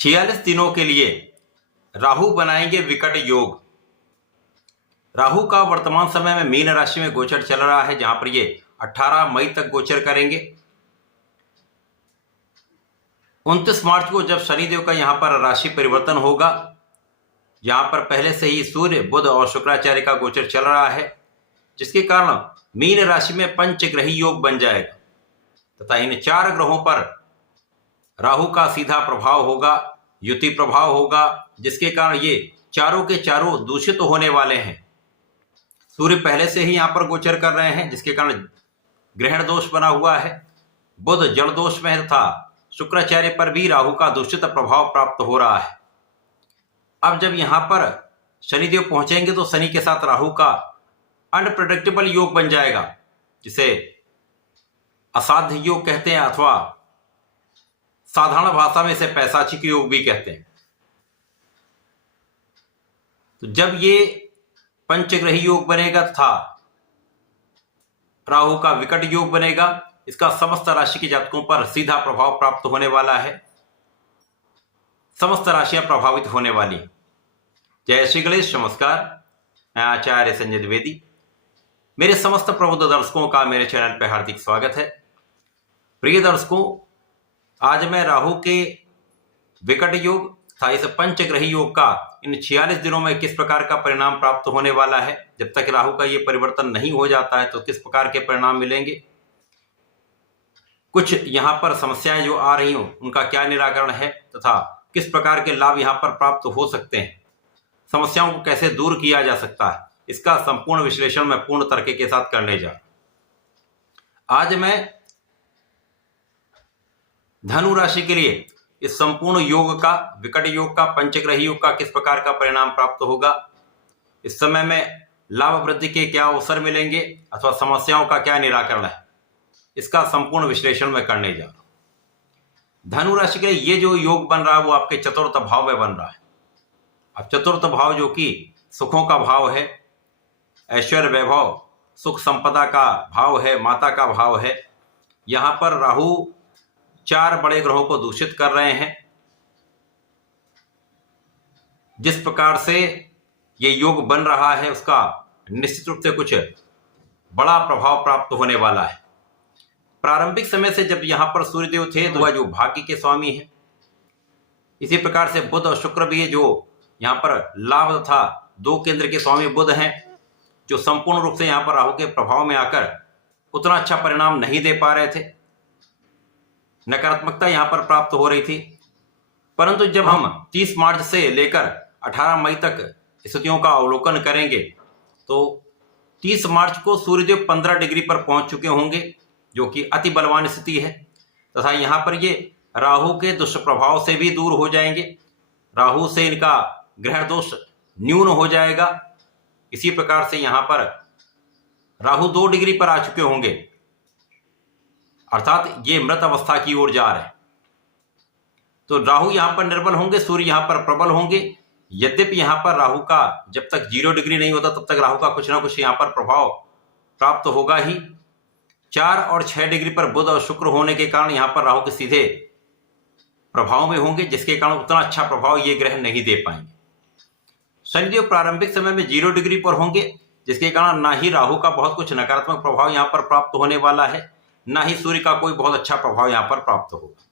46 दिनों के लिए राहु बनाएंगे विकट योग। राहु का वर्तमान समय में मीन राशि में गोचर चल रहा है, जहां पर ये 18 मई तक गोचर करेंगे। 29 मार्च को जब शनिदेव का यहां पर राशि परिवर्तन होगा, यहां पर पहले से ही सूर्य, बुध और शुक्राचार्य का गोचर चल रहा है, जिसके कारण मीन राशि में पंचग्रही योग बन जाएगा तथा इन 4 ग्रहों पर राहु का सीधा प्रभाव होगा, युति प्रभाव होगा, जिसके कारण ये चारों के चारों दूषित होने वाले हैं। सूर्य पहले से ही यहां पर गोचर कर रहे हैं, जिसके कारण ग्रहण दोष बना हुआ है। बुध जल दोष में था, शुक्राचार्य पर भी राहु का दूषित प्रभाव प्राप्त हो रहा है। अब जब यहां पर शनिदेव पहुंचेंगे तो शनि के साथ राहु का अनप्रेडिक्टेबल योग बन जाएगा, जिसे असाध्य योग कहते हैं अथवा साधारण भाषा में इसे पैशाचिक योग भी कहते हैं। तो जब ये पंचग्रही योग बनेगा तथा राहु का विकट योग बनेगा, इसका समस्त राशि के जातकों पर सीधा प्रभाव प्राप्त होने वाला है। समस्त राशियां प्रभावित होने वाली। जय श्री गणेश, नमस्कार। मैं आचार्य संजय द्विवेदी। मेरे समस्त प्रबुद्ध दर्शकों का मेरे चैनल पर हार्दिक स्वागत है। प्रिय दर्शकों, आज मैं राहु के विकट योग तथा इस पंचग्रही योग का इन 46 दिनों में किस प्रकार का परिणाम प्राप्त होने वाला है, जब तक राहु का ये परिवर्तन नहीं हो जाता है तो किस प्रकार के परिणाम मिलेंगे, कुछ यहाँ पर समस्याएं जो आ रही हो उनका क्या निराकरण है तथा किस प्रकार के लाभ यहाँ पर प्राप्त हो सकते हैं, समस्याओं को कैसे दूर किया जा सकता है, इसका संपूर्ण विश्लेषण मैं पूर्ण तर्क के साथ करने जा रहा हूं। आज मैं धनु राशि के लिए इस संपूर्ण योग का, विकट योग का, पंचग्रही योग का किस प्रकार का परिणाम प्राप्त होगा, इस समय में लाभ वृद्धि के क्या अवसर मिलेंगे अथवा समस्याओं का क्या निराकरण है, इसका संपूर्ण विश्लेषण मैं करने जा रहा हूं। धनु राशि के लिए ये जो योग बन रहा है वो आपके चतुर्थ भाव में बन रहा है। अब चतुर्थ भाव जो कि सुखों का भाव है, ऐश्वर्य वैभव सुख संपदा का भाव है, माता का भाव है। यहां पर राहु 4 बड़े ग्रहों को दूषित कर रहे हैं। जिस प्रकार से ये योग बन रहा है उसका निश्चित रूप से कुछ बड़ा प्रभाव प्राप्त होने वाला है। प्रारंभिक समय से जब यहां पर सूर्यदेव थे तो वह जो भाग्य के स्वामी है, इसी प्रकार से बुध और शुक्र भी जो यहां पर लाभ था 2 केंद्र के स्वामी बुध हैं, जो संपूर्ण रूप से यहां पर राहु के प्रभाव में आकर उतना अच्छा परिणाम नहीं दे पा रहे थे। नकारात्मकता यहां पर प्राप्त हो रही थी। परंतु जब हम 30 मार्च से लेकर 18 मई तक स्थितियों का अवलोकन करेंगे तो 30 मार्च को सूर्यदेव 15 डिग्री पर पहुंच चुके होंगे, जो कि अति बलवान स्थिति है तथा यहां पर ये राहु के दुष्प्रभाव से भी दूर हो जाएंगे। राहु से इनका ग्रहण दोष न्यून हो जाएगा। इसी प्रकार से यहां पर राहु 2 डिग्री पर आ चुके होंगे, अर्थात ये मृत अवस्था की ओर जा रहे हैं। तो राहु यहां पर निर्बल होंगे, सूर्य यहां पर प्रबल होंगे। यद्यपि यहां पर राहु का जब तक 0 डिग्री नहीं होता तब तक राहु का कुछ ना कुछ यहां पर प्रभाव प्राप्त होगा ही। 4 और 6 डिग्री पर बुध और शुक्र होने के कारण यहां पर राहु के सीधे प्रभाव में होंगे, जिसके कारण उतना अच्छा प्रभाव ये ग्रह नहीं दे पाएंगे। शनिदेव प्रारंभिक समय में 0 डिग्री पर होंगे, जिसके कारण ना ही राहु का बहुत कुछ नकारात्मक प्रभाव यहां पर प्राप्त होने वाला है, ना ही सूर्य का कोई बहुत अच्छा प्रभाव यहां पर प्राप्त होगा।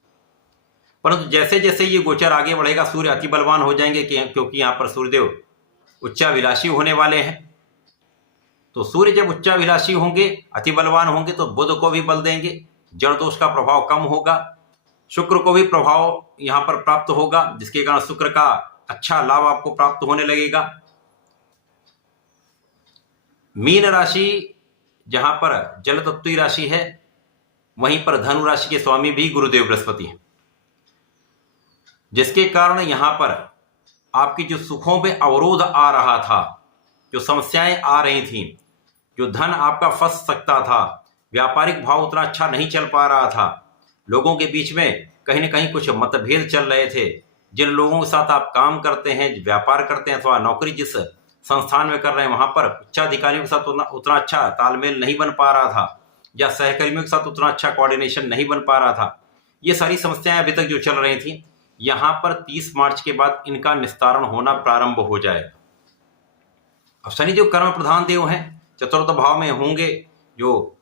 परंतु जैसे जैसे ये गोचर आगे बढ़ेगा सूर्य अति बलवान हो जाएंगे, क्योंकि यहां पर सूर्यदेव उच्चाभिलाषी होने वाले हैं। तो सूर्य जब उच्चाभिलाषी होंगे, अति बलवान होंगे, तो बुध को भी बल देंगे, जड़ दोष का प्रभाव कम होगा, शुक्र को भी प्रभाव यहां पर प्राप्त होगा, जिसके कारण शुक्र का अच्छा लाभ आपको प्राप्त होने लगेगा। मीन राशि जहां पर जल तत्वीय राशि है, वहीं पर धनु राशि के स्वामी भी गुरुदेव बृहस्पति हैं, जिसके कारण यहां पर आपकी जो सुखों में अवरोध आ रहा था, जो समस्याएं आ रही थी, जो धन आपका फंस सकता था, व्यापारिक भाव उतना अच्छा नहीं चल पा रहा था, लोगों के बीच में कहीं ना कहीं कुछ मतभेद चल रहे थे, जिन लोगों के साथ आप काम करते हैं, व्यापार करते हैं अथवा नौकरी जिस संस्थान में कर रहे हैं, वहां पर उच्चाधिकारियों के साथ उतना अच्छा तालमेल नहीं बन पा रहा था, या सहकर्मियों के साथ उतना अच्छा कोऑर्डिनेशन नहीं बन पा रहा था। ये सारी समस्याएं अभी तक जो चल रही थी, यहां पर 30 मार्च के बाद इनका निस्तारण होना प्रारंभ हो जाएगा। अब शनि जो कर्म प्रधान देव हैं, चतुर्थ भाव में होंगे, जो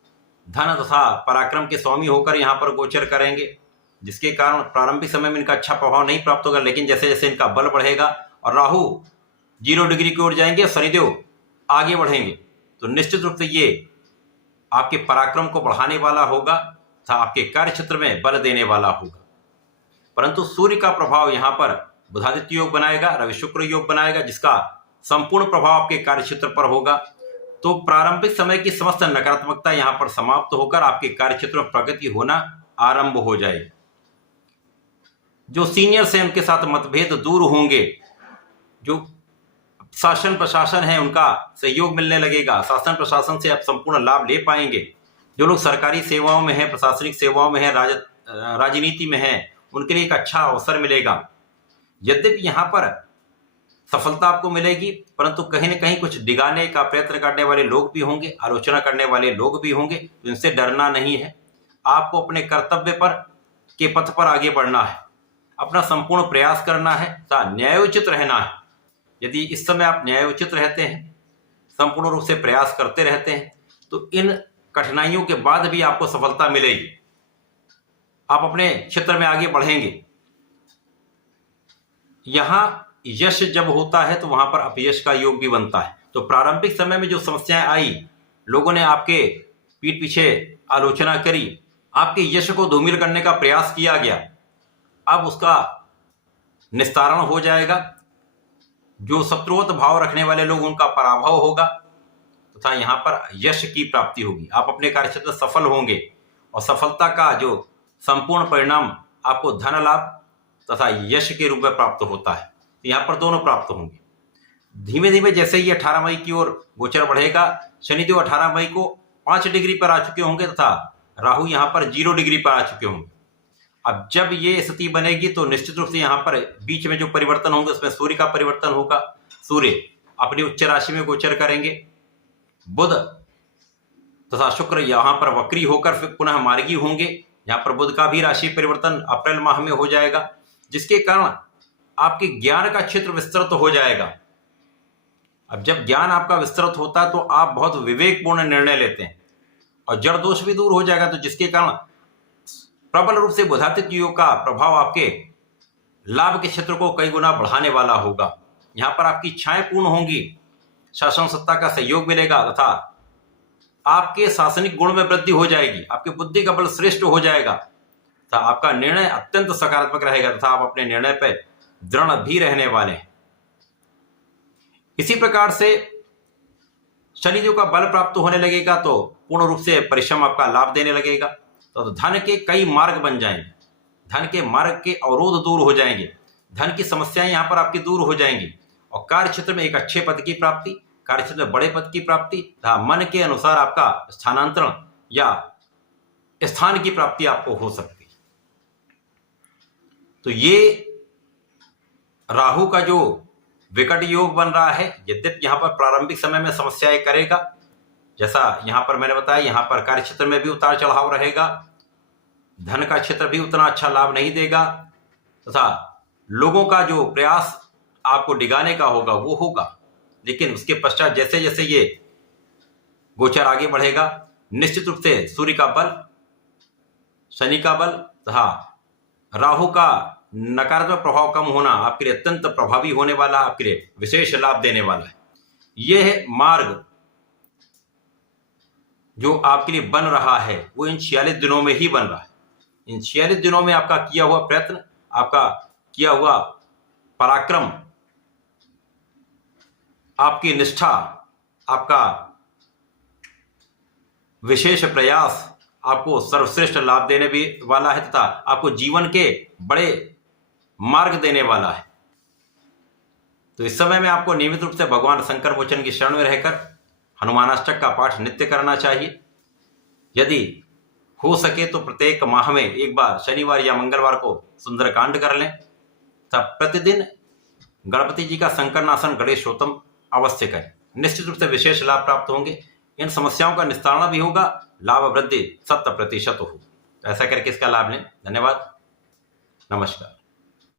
धन तथा पराक्रम के स्वामी होकर यहां पर गोचर करेंगे, जिसके कारण प्रारंभिक समय में इनका अच्छा प्रभाव नहीं प्राप्त होगा। लेकिन जैसे जैसे इनका बल बढ़ेगा और राहु 0 डिग्री की ओर जाएंगे, शनिदेव आगे बढ़ेंगे, तो निश्चित रूप से ये आपके पराक्रम को बढ़ाने वाला होगा तथा आपके कार्य क्षेत्र में बल देने वाला होगा। परंतु सूर्य का प्रभाव यहां पर बुधादित्य योग बनाएगा, रवि शुक्र योग बनाएगा, जिसका संपूर्ण प्रभाव आपके कार्य क्षेत्र पर होगा। तो प्रारंभिक समय की समस्त नकारात्मकता यहां पर समाप्त होकर आपके कार्य क्षेत्र में प्रगति होना आरंभ हो जाएगी। जो सीनियर से उनके साथ मतभेद दूर होंगे, जो शासन प्रशासन है उनका सहयोग मिलने लगेगा, शासन प्रशासन से आप संपूर्ण लाभ ले पाएंगे। जो लोग सरकारी सेवाओं में हैं, प्रशासनिक सेवाओं में हैं, राजनीति में हैं, उनके लिए एक अच्छा अवसर मिलेगा। यद्यपि यहाँ पर सफलता आपको मिलेगी, परंतु कहीं न कहीं कुछ डिगाने का प्रयत्न करने वाले लोग भी होंगे, आलोचना करने वाले लोग भी होंगे, तो इनसे डरना नहीं है। आपको अपने कर्तव्य पर के पथ पर आगे बढ़ना है, अपना संपूर्ण प्रयास करना है तथा न्यायोचित रहना है। यदि इस समय आप न्यायोचित रहते हैं, संपूर्ण रूप से प्रयास करते रहते हैं, तो इन कठिनाइयों के बाद भी आपको सफलता मिलेगी। आप अपने क्षेत्र में आगे बढ़ेंगे। यहां यश जब होता है तो वहां पर अपयश का योग भी बनता है। तो प्रारंभिक समय में जो समस्याएं आई, लोगों ने आपके पीठ पीछे आलोचना करी, आपके यश को धूमिल करने का प्रयास किया गया, अब उसका निस्तारण हो जाएगा। जो शत्रुवत भाव रखने वाले लोग, उनका पराभव होगा तथा यहां पर यश की प्राप्ति होगी। आप अपने कार्यक्षेत्र में सफल होंगे और सफलता का जो संपूर्ण परिणाम आपको धन लाभ तथा यश के रूप में प्राप्त होता है, तो यहां पर दोनों प्राप्त होंगे। धीमे धीमे जैसे ही 18 मई की ओर गोचर बढ़ेगा, शनिदेव 18 मई को 5 डिग्री पर आ चुके होंगे तथा राहु यहां पर 0 डिग्री पर आ चुके होंगे। अब जब ये स्थिति बनेगी तो निश्चित रूप से यहां पर बीच में जो परिवर्तन होंगे उसमें सूर्य का परिवर्तन होगा। सूर्य अपनी उच्च राशि में गोचर करेंगे, बुध तथा शुक्र यहां पर वक्री होकर फिर पुनः मार्गी होंगे। यहां पर बुध का भी राशि परिवर्तन अप्रैल माह में हो जाएगा, जिसके कारण आपके ज्ञान का क्षेत्र विस्तृत हो जाएगा। अब जब ज्ञान आपका विस्तृत होता है तो आप बहुत विवेकपूर्ण निर्णय लेते हैं और जड़ दोष भी दूर हो जाएगा, तो जिसके कारण प्रबल रूप से बुधादित्य योग का प्रभाव आपके लाभ के क्षेत्र को कई गुना बढ़ाने वाला होगा। यहां पर आपकी इच्छाएं पूर्ण होंगी, शासन सत्ता का सहयोग मिलेगा तथा आपके शासनिक गुण में वृद्धि हो जाएगी, आपकी बुद्धि का बल श्रेष्ठ हो जाएगा तथा आपका निर्णय अत्यंत सकारात्मक रहेगा तथा आप अपने निर्णय पर दृढ़ भी रहने वाले हैं। इसी प्रकार से शनिदेव का बल प्राप्त होने लगेगा तो पूर्ण रूप से परिश्रम आपका लाभ देने लगेगा, तो धन के कई मार्ग बन जाएंगे, धन के मार्ग के अवरोध दूर हो जाएंगे, धन की समस्याएं यहां पर आपकी दूर हो जाएंगी और कार्य क्षेत्र में एक अच्छे पद की प्राप्ति, कार्य क्षेत्र में बड़े पद की प्राप्ति तथा मन के अनुसार आपका स्थानांतरण या स्थान की प्राप्ति आपको हो सकती है। तो ये राहु का जो विकट योग बन रहा है, यद्यपि यहां पर प्रारंभिक समय में समस्याएं करेगा, जैसा यहां पर मैंने बताया, यहां पर कार्य क्षेत्र में भी उतार चढ़ाव रहेगा, धन का क्षेत्र भी उतना अच्छा लाभ नहीं देगा तथा लोगों का जो प्रयास आपको डिगाने का होगा वो होगा। लेकिन उसके पश्चात जैसे जैसे ये गोचर आगे बढ़ेगा, निश्चित रूप से सूर्य का बल, शनि का बल तथा राहु का नकारात्मक प्रभाव कम होना आपके लिए अत्यंत प्रभावी होने वाला, आपके लिए विशेष लाभ देने वाला है। यह मार्ग जो आपके लिए बन रहा है वो इन 46 दिनों में ही बन रहा है। इन 46 दिनों में आपका किया हुआ प्रयत्न, आपका किया हुआ पराक्रम, आपकी निष्ठा, आपका विशेष प्रयास आपको सर्वश्रेष्ठ लाभ देने भी वाला है तथा आपको जीवन के बड़े मार्ग देने वाला है। तो इस समय में आपको नियमित रूप से भगवान शंकर मोचन की शरण में रहकर हनुमानाष्टक का पाठ नित्य करना चाहिए। यदि हो सके तो प्रत्येक माह में एक बार शनिवार या मंगलवार को सुंदरकांड कर लें तथा प्रतिदिन गणपति जी का संकरनासन गणेशोत्तम अवश्य करें। निश्चित रूप से विशेष लाभ प्राप्त होंगे, इन समस्याओं का निस्तारण भी होगा, लाभ वृद्धि 100% हो। ऐसा करके इसका लाभ लें। धन्यवाद, नमस्कार।